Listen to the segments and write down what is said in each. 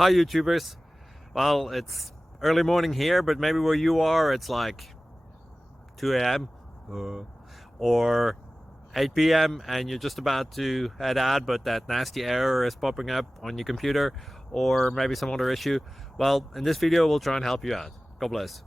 Hi YouTubers. Well, it's early morning here, but maybe where you are it's like 2 a.m. or 8 p.m. and you're just about to head out, but that nasty error is popping up on your computer, or maybe some other issue. Well, in this video we'll try and help you out. God bless.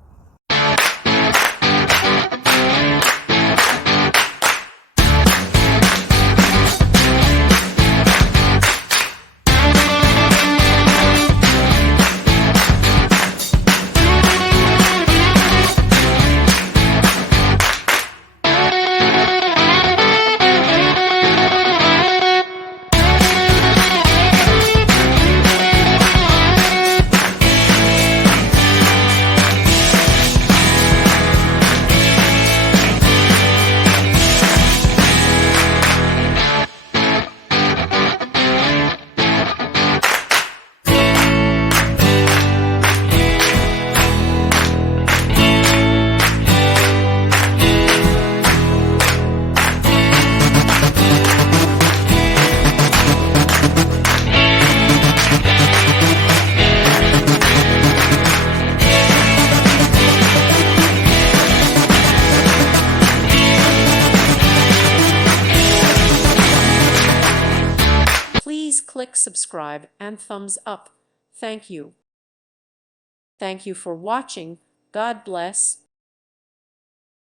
Please click subscribe and thumbs up. Thank you. Thank you for watching. God bless.